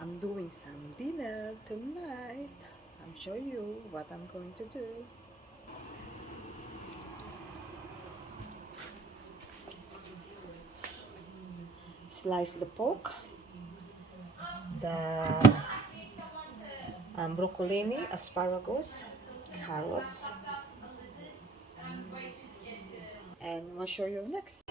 I'm doing some dinner tonight. I'm show you what I'm going to do. Slice the pork, the broccolini, asparagus, carrots, and we'll show you next.